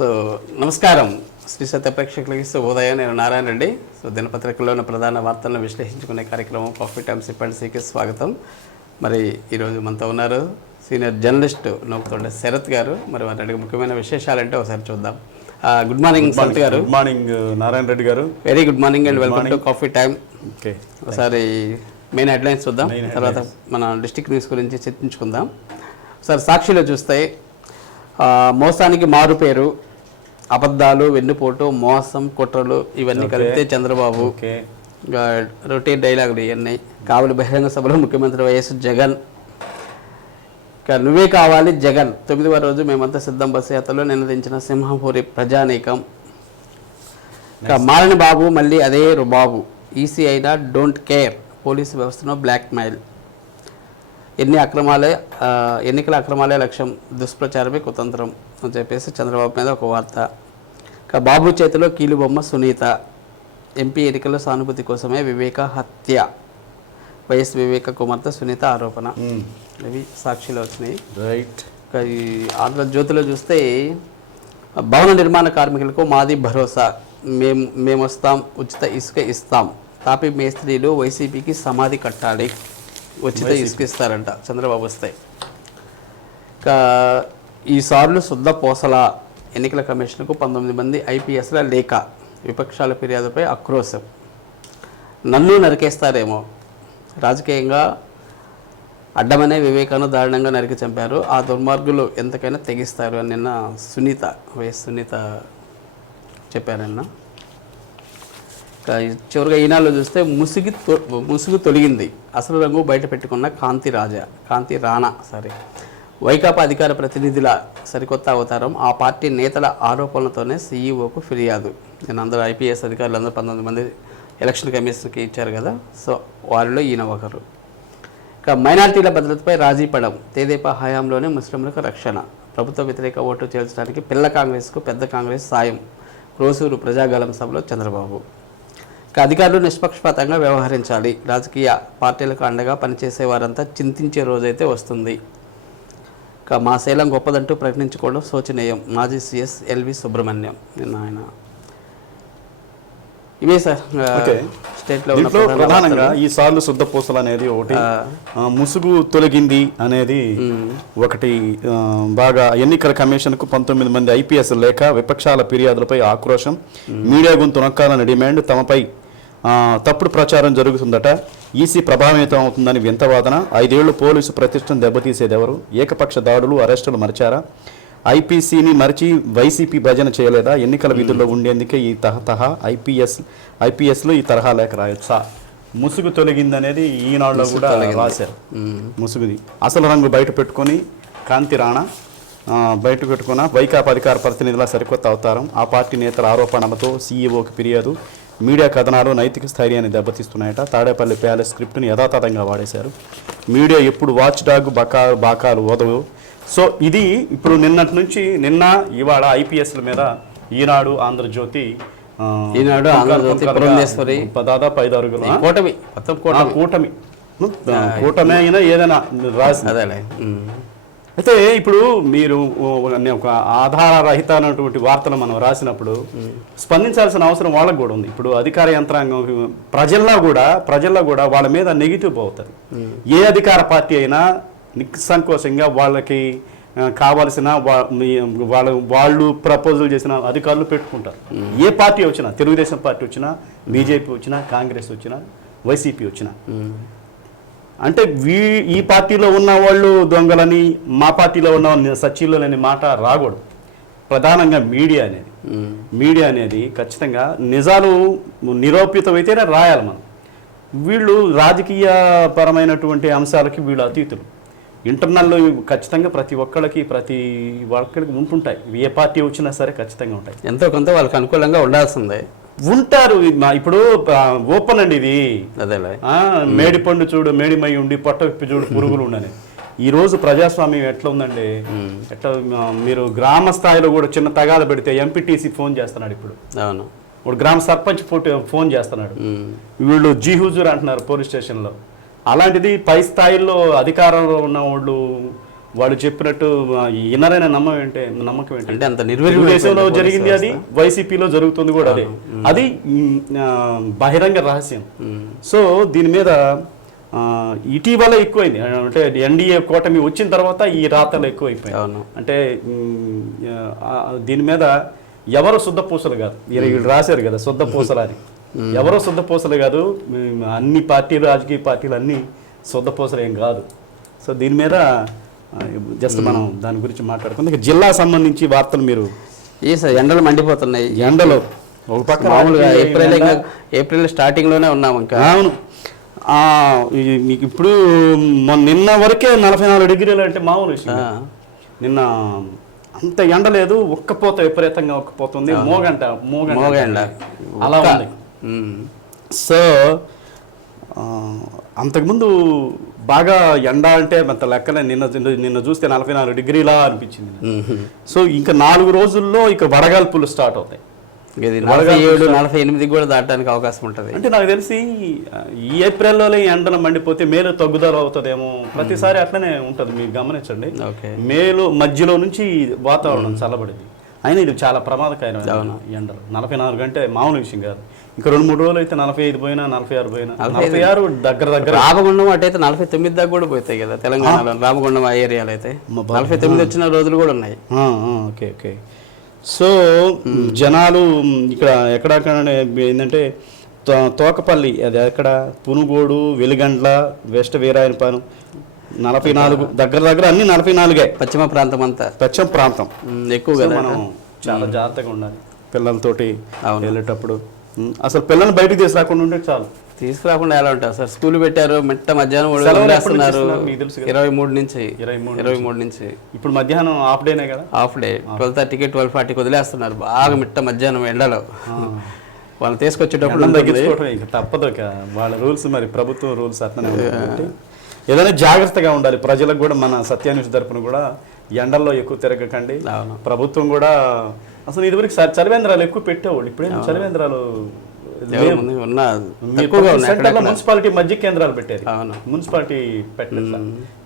So నమస్కారం శ్రీ సత్య ప్రేక్షకులకి శుభోదయం. నేను నారాయణ రెడ్డి. సో దినపత్రికల్లోని ప్రధాన వార్తలను విశ్లేషించుకునే కార్యక్రమం కాఫీ టైమ్ సిప్ అండ్ సీకి స్వాగతం. మరి ఈరోజు మనతో ఉన్నారు సీనియర్ జర్నలిస్ట్ నోకుతోండే శరత్ గారు. మరి వాటి ముఖ్యమైన విశేషాలు అంటే ఒకసారి చూద్దాం. గుడ్ మార్నింగ్ శరత్ గారు. గుడ్ మార్నింగ్ నారాయణ రెడ్డి గారు. Very good morning and welcome to coffee time. Okay, ఒకసారి మెయిన్ హెడ్లైన్స్ చూద్దాం, తర్వాత మన డిస్ట్రిక్ట్ న్యూస్ గురించి చర్చించుకుందాం. ఒకసారి సాక్షిలో చూస్తే మోసానికి మారు పేరు, అబద్ధాలు, వెన్నుపోటు, మోసం, కుట్రలు ఇవన్నీ కలిపితే చంద్రబాబు. రొటీన్ డైలాగులు ఇవన్నీ. కావలి బహిరంగ సభలో ముఖ్యమంత్రి వైఎస్ జగన్ నువ్వే కావాలి జగన్. 9వ రోజు మేమంతా సిద్ధం బస్సు యాత్రలో నినదించిన సింహపూరి ప్రజానీకం. మారని బాబు మళ్ళీ అదే రుబాబు. ఈసీ అయినా డోంట్ కేర్, పోలీసు వ్యవస్థను బ్లాక్మెయిల్. ఎన్నికల అక్రమాలే లక్ష్యం, దుష్ప్రచారమే కుతంత్రం అని చెప్పేసి చంద్రబాబు మీద ఒక వార్త. బాబు చేతిలో కీలుబొమ్మ సునీత. ఎంపీ ఎన్నికల్లో సానుభూతి కోసమే వివేక హత్య. వైఎస్ వివేక కుమార్తె సునీత ఆరోపణ. ఇవి సాక్షిలో వచ్చినాయి. రైట్. ఈ ఆంధ్రజ్యోతిలో చూస్తే భవన నిర్మాణ కార్మికులకు మాది భరోసా, మేము వస్తాం, ఉచిత ఇసుక ఇస్తాం. తాపీ మేస్త్రీలు వైసీపీకి సమాధి కట్టాలి, ఉచిత ఇసుక ఇస్తారంట చంద్రబాబు వస్తే. ఈసార్లు శుద్ధ పోసల. ఎన్నికల కమిషన్కు 19 మంది ఐపీఎస్ల లేఖ. విపక్షాల ఫిర్యాదుపై ఆక్రోశం. నన్ను నరికేస్తారేమో, రాజకీయంగా అడ్డమనే వివేకాను దారుణంగా నరికి చంపారు, ఆ దుర్మార్గులు ఎంతకైనా తెగిస్తారు అని నిన్న వైఎస్ సునీత చెప్పారన్న. చివరిగా ఈనాడులో చూస్తే ముసుగు తొలగింది, అసలు రంగు బయట పెట్టుకున్న కాంతి రాణా వైకాపా అధికార ప్రతినిధుల సరికొత్త అవతారం. ఆ పార్టీ నేతల ఆరోపణలతోనే సీఈఓకు ఫిర్యాదు. నేను అందరూ ఐపీఎస్ అధికారులందరూ 19 మంది ఎలక్షన్ కమిషన్కి ఇచ్చారు కదా, సో వారిలో ఈయన ఒకరు. మైనార్టీల భద్రతపై రాజీ పడం. తెదేపా హయాంలోనే ముస్లింలకు రక్షణ. ప్రభుత్వ వ్యతిరేక ఓటు చేర్చడానికి పిల్ల కాంగ్రెస్కు పెద్ద కాంగ్రెస్ సాయం. రోసూరు ప్రజాగలం సభలో చంద్రబాబు. అధికారులు నిష్పక్షపాతంగా వ్యవహరించాలి, రాజకీయ పార్టీలకు అండగా పనిచేసే వారంతా చింతించే రోజైతే వస్తుంది. మా శైలం గొప్పదంటూ ప్రకటించుకోవడం శోచనీయం. మాజీ సీఎస్ ఎల్వి సుబ్రహ్మణ్యం నిన్న ఆయన. ఇవే సార్ స్టేట్లో ప్రధానంగా ఈ సార్లు శుద్ధ పూసలు అనేది ఒకటి, ముసుగు తొలగింది అనేది ఒకటి. బాగా ఎన్నికల కమిషన్కు 19 మంది ఐపీఎస్ లేఖ, విపక్షాల ఫిర్యాదులపై ఆక్రోశం, మీడియా గొంతు నొక్కాలన్న డిమాండ్, తమపై తప్పుడు ప్రచారం జరుగుతుందట, ఈసీ ప్రభావితం అవుతుందని వింత వాదన, 5 ఏళ్లు పోలీసు ప్రతిష్టను దెబ్బతీసేదెవరు, ఏకపక్ష దాడులు అరెస్టులు మరిచారా, ఐపీసీని మరిచి వైసీపీ భజన చేయలేదా, ఎన్నికల విధుల్లో ఉండేందుకే ఈ తహతహా ఐపీఎస్లు ఈ తరహా లేఖ రాయొచ్చా. ముసుగు తొలగిందనేది ఈనాడులో కూడా రాశారు. ముసుగుది అసలు రంగు బయట పెట్టుకొని కాంతి రాణా బయట పెట్టుకున్న వైకాపా అధికార ప్రతినిధుల సరికొత్త అవతారం. ఆ పార్టీ నేతల ఆరోపణలతో సీఈఓకి ఫిర్యాదు. మీడియా కథనాలు నైతిక స్థైర్యాన్ని దెబ్బతీస్తున్నాయట. తాడేపల్లి ప్యాలెస్ స్క్రిప్ట్ని యథాతథంగా వాడేశారు. మీడియా ఎప్పుడు వాచ్ డాగ్ బాకాలు వదవు. సో ఇది ఇప్పుడు నిన్న ఇవాళ ఐపీఎస్ల మీద ఈనాడు, ఆంధ్రజ్యోతి, దాదాపు 5-6 కూటమి అయినా ఏదైనా రాసి. అయితే ఇప్పుడు మీరు ఒక ఆధారరహిత అయినటువంటి వార్తలు మనం రాసినప్పుడు స్పందించాల్సిన అవసరం వాళ్ళకు కూడా ఉంది. ఇప్పుడు అధికార యంత్రాంగం ప్రజల్లో కూడా వాళ్ళ మీద నెగిటివ్ అవుతారు. ఏ అధికార పార్టీ అయినా నిస్సంకోచంగా వాళ్ళకి కావాల్సిన వాళ్ళు ప్రపోజల్ చేసిన అధికారులు పెట్టుకుంటారు. ఏ పార్టీ వచ్చినా, తెలుగుదేశం పార్టీ వచ్చినా, బీజేపీ వచ్చినా, కాంగ్రెస్ వచ్చినా, వైసీపీ వచ్చినా, అంటే ఈ పార్టీలో ఉన్న వాళ్ళు దొంగలని, మా పార్టీలో ఉన్న సచ్చిలో లేని మాట రాకూడదు. ప్రధానంగా మీడియా అనేది ఖచ్చితంగా నిజాలు నిరూపితమైతేనే రాయాలి. మనం వీళ్ళు రాజకీయ పరమైనటువంటి అంశాలకి వీళ్ళు అతీతులు. ఇంటర్నల్లో ఖచ్చితంగా ప్రతి ఒక్కరికి ఉంటుంటాయి. ఏ పార్టీ వచ్చినా సరే ఖచ్చితంగా ఉంటాయి. ఎంతో కొంత వాళ్ళకి అనుకూలంగా ఉండాల్సిందే ఉంటారు. ఇప్పుడు ఓపెన్ అండి ఇది. మేడి పండు చూడు మేడిమై ఉండి పొట్ట విప్పి చూడు పురుగులు ఉండని. ఈ రోజు ప్రజాస్వామ్యం ఎట్లా ఉందండి, ఎట్లా మీరు గ్రామ స్థాయిలో కూడా చిన్న తగాద పెడితే ఎంపీటీసీ ఫోన్ చేస్తున్నాడు. ఇప్పుడు గ్రామ సర్పంచ్ ఫోన్ చేస్తున్నాడు. వీళ్ళు జీ హుజూర్ అంటున్నారు పోలీస్ స్టేషన్లో. అలాంటిది పై స్థాయిలో అధికారంలో ఉన్న వాళ్ళు వాడు చెప్పినట్టు ఇన్నరైన నమ్మకం ఏంటి అంటే అంత తెలుగుదేశంలో జరిగింది అది, వైసీపీలో జరుగుతుంది కూడా అదే. అది బహిరంగ రహస్యం. సో దీని మీద ఇటీవల ఎక్కువైంది. అంటే ఎన్డీఏ కూటమి వచ్చిన తర్వాత ఈ రాతలు ఎక్కువైపోయాయి. అంటే దీని మీద ఎవరు శుద్ధపూసలు కాదు, వీళ్ళు రాశారు కదా శుద్ధపూసలు అని. ఎవరో శుద్ధపూసలు కాదు, అన్ని పార్టీలు, రాజకీయ పార్టీలు అన్ని శుద్ధపూసలు ఏం కాదు. సో దీని మీద జస్ట్ మనం దాని గురించి మాట్లాడుకుందాం. ఇక జిల్లా సంబంధించి వార్తలు మీరు ఎండలు మండిపోతున్నాయి. ఎండలు ఒక పక్క మామూలుగా ఏప్రిల్ స్టార్టింగ్లోనే ఉన్నాం ఇంకా. అవును, మీకు ఇప్పుడు నిన్న వరకే 44 డిగ్రీలు అంటే మామూలు విషయం. నిన్న అంత ఎండ లేదు, ఒక్కపోత విపరీతంగా ఒక్కపోతుంది, మోగంట అలా ఉంది. సో అంతకుముందు బాగా ఎండ అంటే అంత లెక్కనే. నిన్న చూస్తే 44 డిగ్రీలా అనిపించింది. సో ఇంకా 4 రోజుల్లో ఇక వడగాల్పులు స్టార్ట్ అవుతాయి. 47, 48 కూడా దాటడానికి అవకాశం ఉంటుంది. అంటే నాకు తెలిసి ఈ ఏప్రిల్లో ఎండను మండిపోతే మేలు తగ్గుదల అవుతుందేమో. ప్రతిసారి అట్లనే ఉంటుంది, మీరు గమనించండి. మేలు మధ్యలో నుంచి వాతావరణం చల్లబడింది. అయినా ఇది చాలా ప్రమాదకరమైన ఎండలు. 44 అంటే మామూలు విషయం కాదు. ఇంకా 2-3 రోజులు అయితే 45 పోయినా, 46 పోయినా, 46 దగ్గర రామగుండం అటైతే 49 దాకా కూడా పోతాయి కదా తెలంగాణలో. రామగుండం ఆ ఏరియాలో అయితే 49 వచ్చిన రోజులు కూడా ఉన్నాయి. Okay okay. సో జనాలు ఇక్కడ ఎక్కడక్కడ ఏంటంటే తోకపల్లి, అది ఎక్కడ, పునుగోడు, వెలిగండ్ల, వెస్ట్ వీరాయనపాలెం 44 దగ్గర అన్ని 44. పశ్చిమ ప్రాంతం అంతా పశ్చిమ ప్రాంతం ఎక్కువ కదా. మనం చాలా జాగ్రత్తగా ఉండాలి పిల్లలతోటి వెళ్ళేటప్పుడు. అసలు పిల్లల్ని బయటకు తీసుకురాకుండా ఉంటే చాలు. తీసుకురాకుండా ఎలా ఉంటారు సార్? స్కూల్ పెట్టారు, మధ్యాహ్నం 23 నుంచి. ఇప్పుడు మధ్యాహ్నం హాఫ్ డేనే కదా. హాఫ్ డే 12:30కి 12:40కి వదిలేస్తున్నారు. బాగా మధ్యాహ్నం ఎండలో వాళ్ళు తీసుకొచ్చేటప్పుడు తప్పదు. వాళ్ళ రూల్స్, మరి ప్రభుత్వం రూల్స్ అట్లనే ఉంటాయి. ఏదైనా జాగ్రత్తగా ఉండాలి. ప్రజలకు కూడా మన సత్యాన్వేష తరపున కూడా ఎండల్లో ఎక్కువ తిరగకండి. ప్రభుత్వం కూడా అసలు ఇదివరకు చలివేంద్రాలు ఎక్కువ పెట్టేవాళ్ళు, ఇప్పుడే చలివేంద్రాలు మున్సిపాలిటీ మధ్య కేంద్రాలు పెట్టారు. మున్సిపాలిటీ పెట్టలేదు.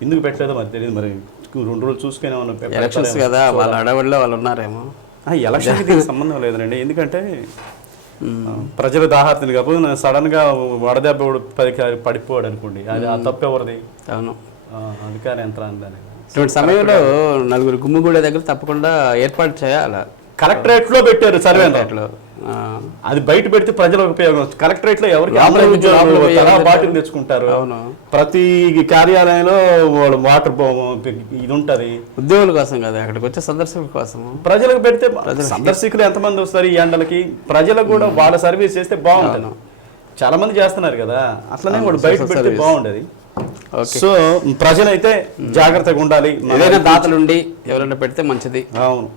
ఎందుకు పెట్టలేదో మరి తెలియదు. మరి 2 రోజులు చూసుకునే ఎలక్షన్స్ కదా, వాళ్ళ అడవుల్లో వాళ్ళు ఉన్నారేమో. ఎలక్షన్కి సంబంధం లేదండి. ఎందుకంటే ప్రజల దాహార్తిని కాకపోతే సడన్ గా వడదెబ్బ పడిపోవాడు అనుకోండి, అది ఆ తప్పు ఎవరిది? అవును, అధికార యంత్రాంగానే. ఇటువంటి సమయంలో 4 గుమ్మిగూడ దగ్గర తప్పకుండా ఏర్పాటు చేయాలి. కలెక్టరేట్ లో పెట్టారు సర్వేంద్రలో. అది బయట పెడితే ప్రజలకు ఉపయోగం. కలెక్టరేట్ లో ఎవరికి బాటిల్ తెచ్చుకుంటారు. ప్రతి కార్యాలయంలో వాటర్ ఇది ఉంటది, ఉద్యోగుల కోసం కదా, అక్కడికి వచ్చే సందర్శకుల కోసం. ప్రజలకు పెడితే సందర్శకులు ఎంతమంది వస్తారు ఈ ఎండలకి? ప్రజలకు కూడా వాళ్ళ సర్వీస్ చేస్తే బాగుంటుంది. చాలా మంది చేస్తున్నారు కదా, అట్లనే కూడా బయట పెడితే బాగుండేది. సో ప్రజలైతే జాగ్రత్తగా ఉండాలి. ఏదైనా దాతలుండి ఎవరైనా పెడితే మంచిది. అవును,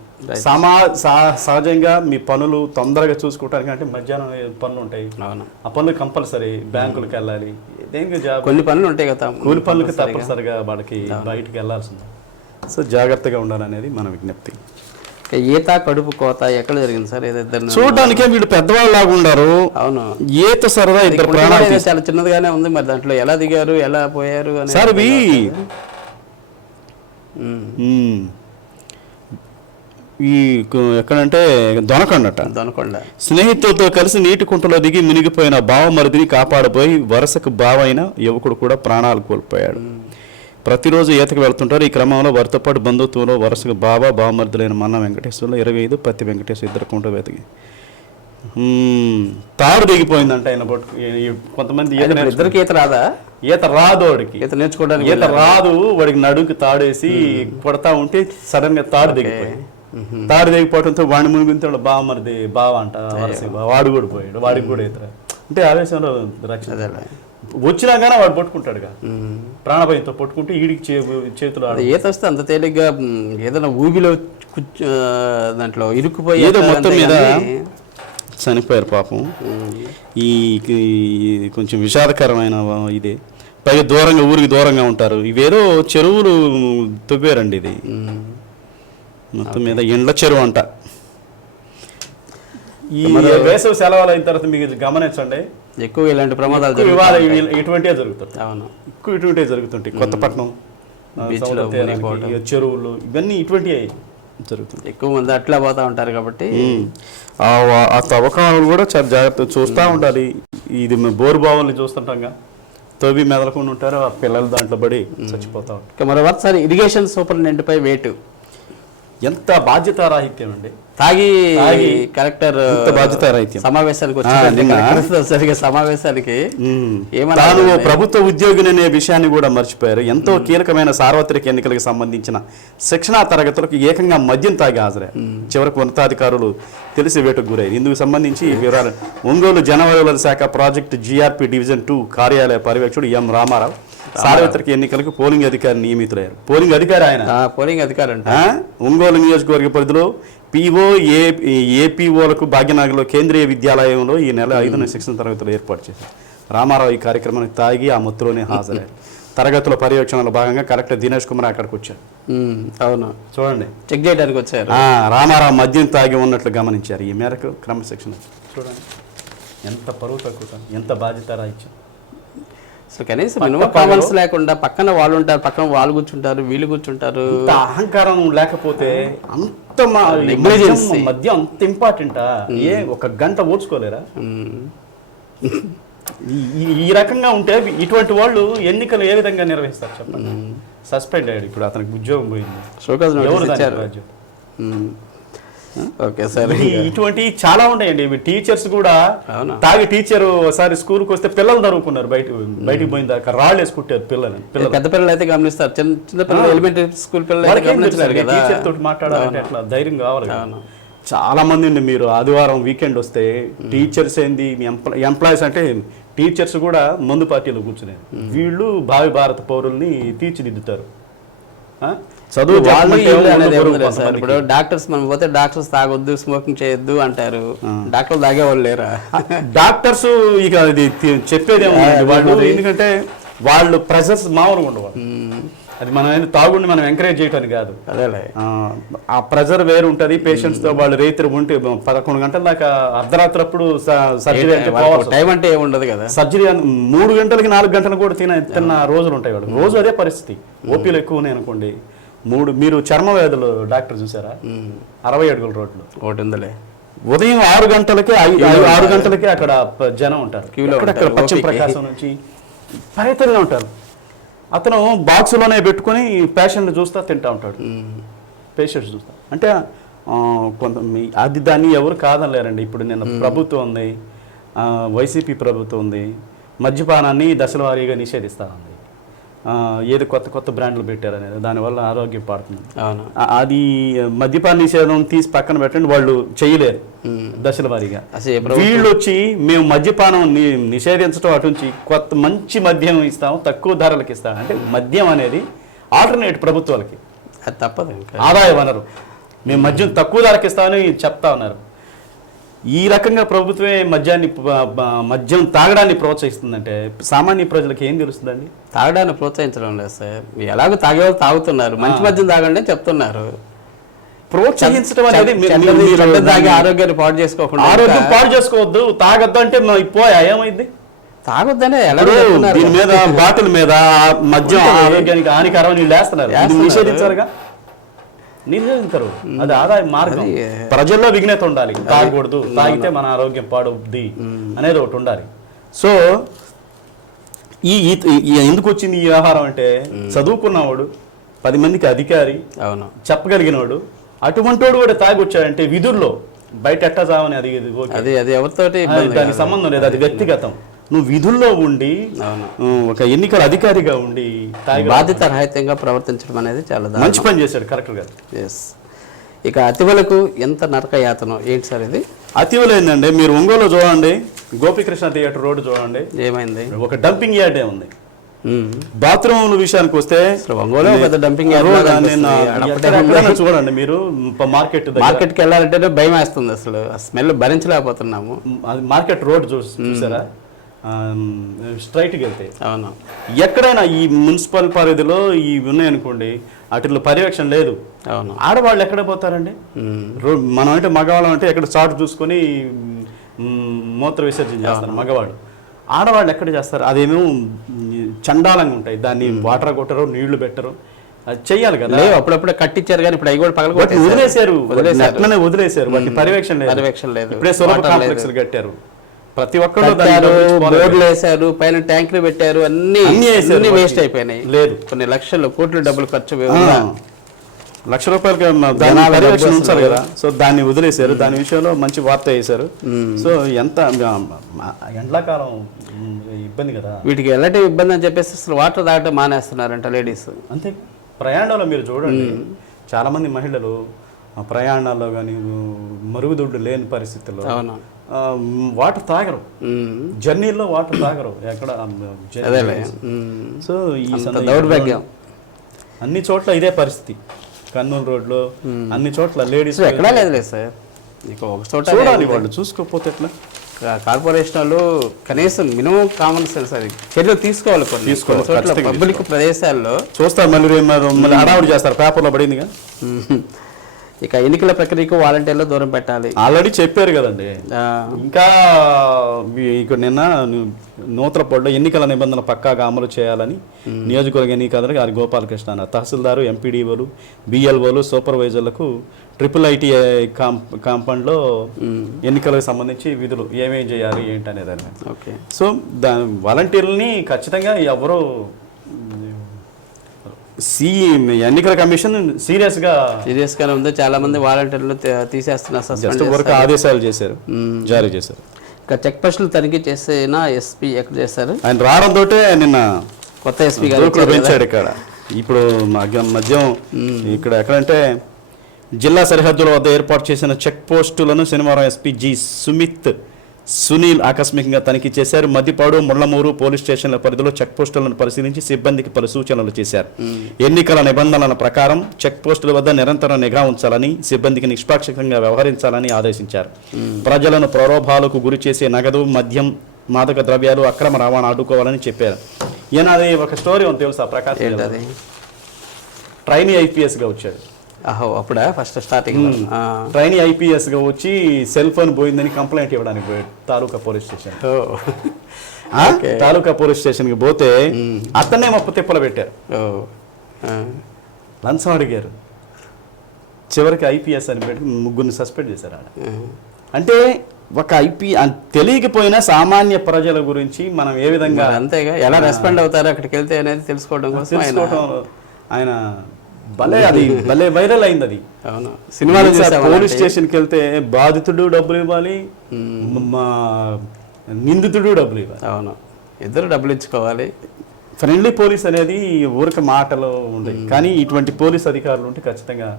సహజంగా మీ పనులు తొందరగా చూసుకోవటానికి అంటే మధ్యాహ్నం పనులు ఉంటాయి. ఆ పనులు కంపల్సరీ బ్యాంకులకు వెళ్ళాలి. దేనికి కొన్ని పనులు ఉంటాయి కదా, కూలి పనులకి తప్పనిసరిగా వాళ్ళకి బయటకు వెళ్ళాల్సింది. సో జాగ్రత్తగా ఉండాలనేది మన విజ్ఞప్తి. ఈత కడుపు కోత ఎక్కడ జరిగింది సార్? చూడడానికే వీళ్ళు పెద్దవాళ్ళు లాగా ఉన్నారు. అవును, ఈత సరదా ఇద్దరు చాలా చిన్నదిగానే ఉంది. మరి దాంట్లో ఎలా దిగారు, ఎలా పోయారు సార్? ఈ ఎక్కడంటే దొనకొండ స్నేహితులతో కలిసి నీటి కుంటలో దిగి మునిగిపోయిన బావమరిదిని కాపాడబోయి వరుసకు బావైన యువకుడు కూడా ప్రాణాలు కోల్పోయాడు. ప్రతిరోజు ఈతకు వెళ్తుంటారు. ఈ క్రమంలో వారితో పాటు బంధుత్వంలో వరుసగా బావమరిదులైన మన్న వెంకటేశ్వర్లో 25, పత్తి వెంకటేశ్వర ఇద్దరు కుంట వెతికి తాడు దిగిపోయిందంట. ఆయన కొంతమంది ఇద్దరికి ఈత రాదా? ఈత రాదు వాడికి, ఈత నేర్చుకోవడానికి ఈత రాదు వాడికి. నడుకి తాడేసి కొడతా ఉంటే సడన్ గా తాడు దిగిపోయింది. తాడు దిగిపోవడంతో వాడిని మునిగితే బావమరిది బావ అంట వరుస వాడు కూడా పోయాడు. వాడికి కూడా ఈత అంటే ఆవేశంలో రక్షణ వచ్చినా కానీ వాడు పట్టుకుంటాడుగా, ప్రాణభయంతో పట్టుకుంటే ఈడికి చేతులు. ఈత వస్తే అంత తేలిగ్గా ఏదైనా ఊబిలో దాంట్లో ఇరుక్కుపోయి ఏదో మొత్తం మీద చనిపోయారు పాపం. ఈ కొంచెం విషాదకరమైన ఇదే. పైగా ఊరికి దూరంగా ఉంటారు. ఇవేదో చెరువులు తవ్వారండి. ఇది మొత్తం మీద ఎండ్ల చెరువు అంట. ఈ వేసవి సెలవులు అయిన తర్వాత మీకు గమనించండి, ఎక్కువ ఇలాంటి ప్రమాదాలు ఇటువంటివే జరుగుతాయి. అవును, ఎక్కువ ఇటువంటివే జరుగుతుంటాయి. కొత్తపట్నం బీచ్లో మునిగిపోవడం, చెరువులు ఇవన్నీ ఇటువంటివి జరుగుతుంది. ఎక్కువ మంది అట్లా పోతా ఉంటారు కాబట్టి ఆ తవ్వకాలు కూడా చాలా జాగ్రత్త చూస్తూ ఉండాలి. ఇది బోరు బావుల్ని చూస్తుంటాంగా, తవ్వి మెదలకుండా ఉంటారు, ఆ పిల్లలు దాంట్లో పడి చచ్చిపోతా ఉంటారు. ఇక మరోసారి ఇరిగేషన్ సూపరింటెండెంట్ పై వేటు. ఎంత బాధ్యతారాహిత్యం అండి. తాగి కలెక్టర్ బాధ్యతారాహిత్యం సమావేశానికి వచ్చి సమావేశానికి తాను ప్రభుత్వ ఉద్యోగిని విషయాన్ని కూడా మర్చిపోయారు. ఎంతో కీలకమైన సార్వత్రిక ఎన్నికలకు సంబంధించిన శిక్షణా తరగతులకు ఏకంగా మద్యం తాగి హాజరయ్యారు. చివరకు ఉన్నతాధికారులు తెలిసి వేటకు గురయ్యారు. ఇందుకు సంబంధించి వివరాలు ఒంగోలు జనవనరుల శాఖ ప్రాజెక్టు GRP డివిజన్ 2 కార్యాలయ పర్యవేక్షకుడు ఎం రామారావు సార్వత్రిక ఎన్నికలకు పోలింగ్ అధికారి నియమితులయ్యారు. పోలింగ్ అధికారి ఆయన, పోలింగ్ అధికారి అంట. ఒంగోలు నియోజకవర్గ పరిధిలో PO APOలకు భాగ్యనగర్లో కేంద్రీయ విద్యాలయంలో ఈ నెల 5న శిక్షణ తరగతులు ఏర్పాటు చేశారు. రామారావు ఈ కార్యక్రమానికి తాగి ఆ మత్తులోనే హాజరయ్యారు. తరగతుల పర్యవేక్షణలో భాగంగా కలెక్టర్ దినేష్ కుమార్ అక్కడికి వచ్చారు. అవును, చూడండి, చెక్ చేయడానికి వచ్చారు. రామారావు మద్యం తాగి ఉన్నట్లు గమనించారు. ఈ మేరకు క్రమశిక్షణ. చూడండి ఎంత పరువు తక్కువ, ఎంత బాధ్యత రాయించారు. అసలు కనీసం మినిమం కామన్స్ లేకుండా పక్కన వాళ్ళు ఉంటారు, పక్కన వాళ్ళు కూర్చుంటారు, వీళ్ళు కూర్చుంటారు. అహంకారం లేకపోతే అంత మధ్య అంత ఇంపార్టెంటా? ఒక గంట ఓడ్చుకోలేరా? ఈ రకంగా ఉంటే ఇటువంటి వాళ్ళు ఎన్నికలు ఏ విధంగా నిర్వహిస్తారు చెప్పండి. సస్పెండ్ అయ్యాడు, ఇప్పుడు అతనికి ఉద్యోగం పోయింది. ఓకే సార్, ఇటువంటి చాలా ఉన్నాయండి. టీచర్స్ కూడా తాగి టీచర్ ఒకసారి స్కూల్కి వస్తే పిల్లలు తరువుకున్నారు, బయటికి పోయిన దాకా రాళ్ళు వేసి కుట్టారు పిల్లలు. పెద్ద పిల్లలు అయితే గమనిస్తారు, చిన్న పిల్లలు ఎలిమెంటరీ స్కూల్ పిల్లలు టీచర్ తోటి మాట్లాడాలంటే అట్లా ధైర్యం కావాలి. చాలా మంది అండి, మీరు ఆదివారం వీకెండ్ వస్తే టీచర్స్ ఏంది, ఎంప్లాయీస్ అంటే టీచర్స్ కూడా మందు పార్టీలో కూర్చున్నారు. వీళ్ళు భావి భారత పౌరుల్ని తీర్చిదిద్దుతారు. చదువు ఇప్పుడు డాక్టర్స్ మనం పోతే డాక్టర్స్ తాగొద్దు, స్మోకింగ్ చేయొద్దు అంటారు. డాక్టర్లు తాగేవాళ్ళు లేరా? డాక్టర్స్ ఇక అది చెప్పేదేమో వాళ్ళు, ఎందుకంటే వాళ్ళు ప్రెషర్స్ మామూలుగా ఉండవు. అది మనం తాగుండి మనం ఎంకరేజ్ చేయడానికి కాదు. అదేలే, ఆ ప్రెజర్ వేరు ఉంటుంది. పేషెంట్స్ తో వాళ్ళు రేత్రి ఉంటే 11 గంటల దాకా అర్ధరాత్రి అప్పుడు సర్జరీ టైం అంటే ఏముండదు కదా. సర్జరీ 3 గంటలకి 4 గంటలు కూడా తిన్న రోజులు ఉంటాయి. వాళ్ళు రోజు అదే పరిస్థితి. ఓపీలు ఎక్కువ ఉన్నాయి అనుకోండి. మీరు చర్మ వ్యాధులు డాక్టర్ చూసారా? 60 అడుగుల రోడ్లు ఒకటి ఉందిలే. ఉదయం 6 గంటలకి 6 గంటలకి అక్కడ జనం ఉంటారు. అక్కడ పశ్చిమ ప్రకాశం నుంచి పర్యటనలో ఉంటారు. అతను బాక్సులోనే పెట్టుకుని పేషెంట్లు చూస్తా తింటా ఉంటాడు. పేషెంట్స్ చూస్తా అంటే కొంత అది దాన్ని ఎవరు కాదనలేరండి. ఇప్పుడు నిన్న ప్రభుత్వం ఉంది, వైసీపీ ప్రభుత్వం ఉంది, మద్యపానాన్ని దశల వారీగా నిషేధిస్తూ ఉంది. ఏది కొత్త బ్రాండ్లు పెట్టారనేది దానివల్ల ఆరోగ్యం పాడుతుంది. అది మద్యపాన నిషేధం తీసి పక్కన పెట్టండి, వాళ్ళు చేయలేరు దశల వారీగా. వీళ్ళు వచ్చి మేము మద్యపానం నిషేధించడం అటు నుంచి మంచి మద్యం ఇస్తాము, తక్కువ ధరలకు ఇస్తాం. అంటే మద్యం అనేది ఆల్టర్నేట్ ప్రభుత్వాలకి, అది తప్పదు, ఆదాయ వనరు. మేము మద్యం తక్కువ ధరకి ఇస్తామని చెప్తా ఉన్నారు. ఈ రకంగా ప్రభుత్వమే మద్యం తాగడాన్ని ప్రోత్సహిస్తుందంటే సామాన్య ప్రజలకు ఏం తెలుస్తుందండి? తాగడాన్ని ప్రోత్సహించడం లేదు సార్. ఎలాగో తాగేవాళ్ళు తాగుతున్నారు, మంచి మద్యం తాగండి అని చెప్తున్నారు. ప్రోత్సహించడం అనేది ఆరోగ్యాన్ని పాడు చేసుకోకుండా, ఆరోగ్యం పాడు చేసుకోవద్దు, తాగొద్దు అంటే పోయా ఏమైంది? తాగొద్దనే దీని మీద బాటిల్ మీద మద్యం ఆరోగ్యానికి హానికరం నీళ్ళు వేస్తున్నారు. నిషేధించారుగా, నిషేధించరు. అది ఆదాయ మార్గం. ప్రజల్లో విఘ్నత ఉండాలి. తాగకూడదు, తాగితే మన ఆరోగ్యం పాడవుద్ది అనేది ఒకటి ఉండాలి. సో ఎందుకు వచ్చింది ఈ వ్యవహారం అంటే, చదువుకున్నవాడు, 10 మందికి అధికారి, చెప్పగలిగినవాడు, అటువంటి వాడు కూడా తాగి వచ్చాడంటే విధుల్లో బయట ఎట్టా చావని అది ఎవరితోటి దానికి సంబంధం లేదు, అది వ్యక్తిగతం. నువ్వు విధుల్లో ఉండి ఒక ఎన్నికల అధికారిగా ఉండి బాధ్యత రహితంగా ప్రవర్తించడం అనేది చాలా మంచి పని చేశాడు కలెక్టర్ గారు. ఇక అతివలకు ఎంత నరక యాతన ఏంటి సార్ ఇది? అతివలు ఏంటంటే, మీరు ఒంగోలు చూడండి, గోపీకృష్ణ థియేటర్ రోడ్డు చూడండి, ఏమైంది? ఒక డంపింగ్ యార్డే ఉంది. బాత్రూమ్ విషయానికి వస్తే ఒంగోలు పెద్ద డంపింగ్ యార్డ్ చూడండి. మీరు మార్కెట్కి వెళ్ళాలంటే భయం వేస్తుంది, అసలు స్మెల్ భరించలేకపోతున్నాము. అది మార్కెట్ రోడ్ చూసారా, స్ట్రైట్కి వెళ్తే. అవును, ఎక్కడైనా ఈ మున్సిపల్ పరిధిలో ఈ ఉన్నాయనుకోండి, వాటిలో పర్యవేక్షణ లేదు. అవును, ఆడవాళ్ళు ఎక్కడ పోతారండి? మనం అంటే మగవాళ్ళం అంటే ఎక్కడ చాటు చూసుకొని మూత్ర విసర్జన చేస్తారు మగవాళ్ళు. ఆడవాళ్ళు ఎక్కడ చేస్తారు? అదేమో చండాలంగా ఉంటాయి. దాన్ని వాటర్ కొట్టరు, నీళ్లు పెట్టరు. అది చెయ్యాలి కదా. లేవు, అప్పుడప్పుడే కట్టించారు కానీ ఇప్పుడు అవి కూడా పగల వదిలేశారు, అట్లనే వదిలేశారు. వాటి పర్యవేక్షణ లేదు. ఇప్పుడే సులభ కాంప్లెక్స్లు కట్టారు, ప్రతి ఒక్కరు బోర్డులు వేశారు, పైన ట్యాంకులు పెట్టారు, అన్ని వేస్ట్ అయిపోయినాయి. లేదు, కొన్ని లక్షలు కోట్ల డబ్బులు ఖర్చు, ₹1,00,000 పర్యవేక్షణ ఉంచాలి కదా. సో దాన్ని వదిలేశారు. దాని విషయంలో మంచి వార్త వేశారు. సో ఎంత ఎండాకాలం ఇబ్బంది కదా, వీటికి ఎలాంటి ఇబ్బంది అని చెప్పేసి అసలు వాటర్ తాగటం మానేస్తున్నారంట లేడీస్. అంతే, ప్రయాణంలో మీరు చూడండి, చాలా మంది మహిళలు ప్రయాణాల్లో కానీ మరుగుదొడ్డు లేని పరిస్థితుల్లో వాటర్ తాగరు, జర్నీలో వాటర్ తాగరు ఎక్కడ. సో ఈ దౌర్భాగ్యం అన్ని చోట్ల ఇదే పరిస్థితి. కర్నూలు రోడ్లో అన్ని చోట్ల లేడీస్ ఎక్కడా లేదు సార్. ఒక చోట చూడాలి, వాళ్ళు చూసుకోకపోతే ఎట్లా. కార్పొరేషన్ వాళ్ళు కనీసం మినిమం కామన్ సెన్స్ అది చర్యలు తీసుకోవాలి. కొన్ని పబ్లిక్ ప్రదేశాల్లో చూస్తారు, మళ్ళీ హడావుడి చేస్తారు, పేపర్లో పడిందిగా. ఇక ఎన్నికల ప్రక్రియకు వాలంటీర్లు దూరం పెట్టాలి, ఆల్రెడీ చెప్పారు కదండి. ఇంకా ఇక్కడ నిన్న నూతలపాడులో ఎన్నికల నిబంధనలు పక్కాగా అమలు చేయాలని నియోజకవర్గ ఎన్నికలు గారి గోపాలకృష్ణ అన్నారు. తహసీల్దారు, ఎంపీడీఓలు, బిఎల్ఓలు, సూపర్వైజర్లకు IIIT కాంపౌండ్లో ఎన్నికలకు సంబంధించి విధులు ఏమేం చేయాలి ఏంటి అనేదాన్ని. సో వాలంటీర్లని ఖచ్చితంగా ఎవరో ఎన్నికల కమిషన్ సీరియస్గానే ఉంది. చాలా మంది వాలంటీర్లు తీసేస్తున్నారు, ఆదేశాలు చేశారు, జారీ చేశారు. ఇంకా చెక్ పోస్టులు తనిఖీ చేసిన ఎస్పీ ఎక్కడ చేశారు, ఆయన రావడంతో నిన్న కొత్త ఎస్పీ గారు పెంచాడు. ఇక్కడ ఇప్పుడు మధ్యం ఇక్కడ ఎక్కడంటే జిల్లా సరిహద్దుల వద్ద ఏర్పాటు చేసిన చెక్ పోస్టులను శనివారం ఎస్పీ జి సునీల్ ఆకస్మికంగా తనిఖీ చేశారు. మద్దిపాడు, ముళ్లమూరు పోలీస్ స్టేషన్ల పరిధిలో చెక్ పోస్టులను పరిశీలించి సిబ్బందికి పలు సూచనలు చేశారు. ఎన్నికల నిబంధనల ప్రకారం చెక్ పోస్టుల వద్ద నిరంతరం నిఘా ఉంచాలని, సిబ్బందికి నిష్పాక్షికంగా వ్యవహరించాలని ఆదేశించారు. ప్రజలను ప్రలోభాలకు గురి చేసే నగదు, మద్యం, మాదక ద్రవ్యాలు అక్రమ రవాణా అడ్డుకోవాలని చెప్పారు. ఈయనది ఒక స్టోరీ ఉంది తెలుసా, ప్రకాశం ట్రైనీ ఐపీఎస్గా వచ్చాడు. అప్పుడా ఫస్ట్ స్టార్టింగ్ ట్రైనీ ఐపీఎస్గా వచ్చి సెల్ ఫోన్ పోయిందని కంప్లైంట్ ఇవ్వడానికి పోయాడు తాలూకా పోలీస్ స్టేషన్. తాలూకా పోలీస్ స్టేషన్కి పోతే అతన్నే మప్పు తిప్పలు పెట్టారు, లంచం అడిగారు. చివరికి ఐపీఎస్ అని పెట్టి 3 సస్పెండ్ చేశారు. అంటే ఒక తెలియకపోయినా సామాన్య ప్రజల గురించి మనం ఏ విధంగా అంతేగా ఎలా రెస్పాండ్ అవుతారో అక్కడికి వెళ్తే అనేది తెలుసుకోవడం కోసం ఆయన భలే వైరల్ అయింది అది. సినిమాలో పోలీస్ స్టేషన్కి వెళ్తే బాధితుడు డబ్బులు ఇవ్వాలి, నిందితుడు డబ్బులు ఇవ్వాలి. అవును, ఇద్దరు డబ్బులు ఇచ్చుకోవాలి. ఫ్రెండ్లీ పోలీస్ అనేది ఊరిక మాటలు ఉండేవి, కానీ ఇటువంటి పోలీస్ అధికారులు ఉంటే ఖచ్చితంగా.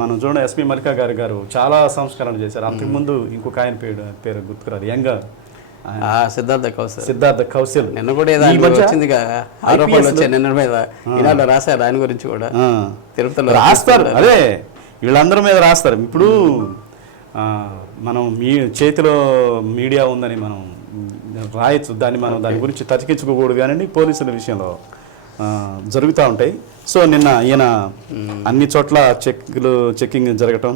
మనం చూడండి, ఎస్పీ మల్లికా గారు చాలా సంస్కరణ చేశారు. అంతకుముందు ఇంకొక ఆయన పేరు గుర్తుకురాదు, యంగ్ సిద్ధార్థ కౌశల్. నిన్న కూడా వచ్చింది ఆరోపణలు వచ్చాయి నిన్న మీద, ఇలా రాశారు ఆయన గురించి కూడా. తిరుపతిలో రాస్తారు, అదే వీళ్ళందరి మీద రాస్తారు. ఇప్పుడు మనం చేతిలో మీడియా ఉందని మనం రాయొచ్చు, దాని గురించి తరికించుకోకూడదు. కానీ పోలీసుల విషయంలో జరుగుతూ ఉంటాయి. సో నిన్న ఈయన అన్ని చోట్ల చెక్కింగ్ జరగటం,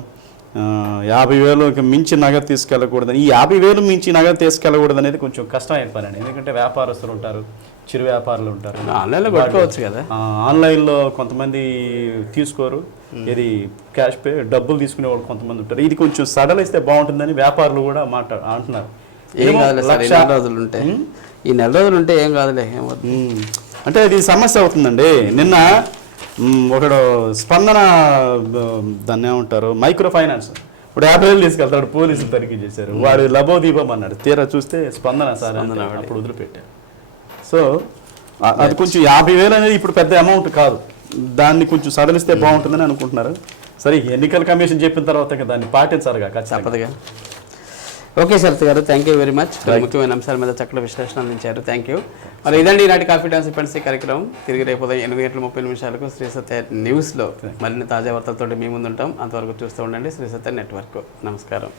50,000 మించి నగదు తీసుకెళ్ళకూడదని, ఈ 50,000 మించి నగదు తీసుకెళ్ళకూడదు అనేది కొంచెం కష్టమైన పని అండి. ఎందుకంటే వ్యాపారస్తులు ఉంటారు, చిరు వ్యాపారులు ఉంటారు, ఆన్లైన్లో కొట్టుకోవచ్చు కదా. ఆన్లైన్లో కొంతమంది తీసుకోరు, ఇది క్యాష్ పే డబ్బులు తీసుకునే వాళ్ళు కొంతమంది ఉంటారు. ఇది కొంచెం సడలిస్తే బాగుంటుందని వ్యాపారులు కూడా అంటున్నారు. ఏం కాదులే సార్, ఈ నెల రోజులు ఉంటే ఏం కాదులే. అంటే ఇది సమస్య అవుతుందండి. నిన్న ఒకడు స్పందన, దాన్ని ఏమంటారు, మైక్రో ఫైనాన్స్, ఇప్పుడు 50,000 తీసుకెళ్తాడు, పోలీసులు తనిఖీ చేశారు. వాడు లబోదీపం అన్నాడు, తీరా చూస్తే స్పందన సార్ అప్పుడు వదిలిపెట్టారు. సో అది కొంచెం 50,000 అనేది ఇప్పుడు పెద్ద అమౌంట్ కాదు, దాన్ని కొంచెం సడలిస్తే బాగుంటుందని అనుకుంటున్నారు. సరే, ఎన్నికల కమిషన్ చెప్పిన తర్వాత దాన్ని పాటించారుగా ఖచ్చితంగా. ఓకే శరత్ గారు, థ్యాంక్ యూ వెరీ మచ్. ముఖ్యమైన అంశాల మీద చక్కటి విశ్లేషణ అందించారు. Thank you. మరి ఇదండి ఈనాటి కాఫీ డాన్స్ ఫ్రెండ్సీ కార్యక్రమం. తిరిగి రేపు ఉదయం 8:30 శ్రీ సత్య న్యూస్లో మరిన్ని తాజా వార్తలతో మీ ముందుంటాం. అంతవరకు చూస్తూ ఉండండి శ్రీ సత్య నెట్వర్క్. నమస్కారం.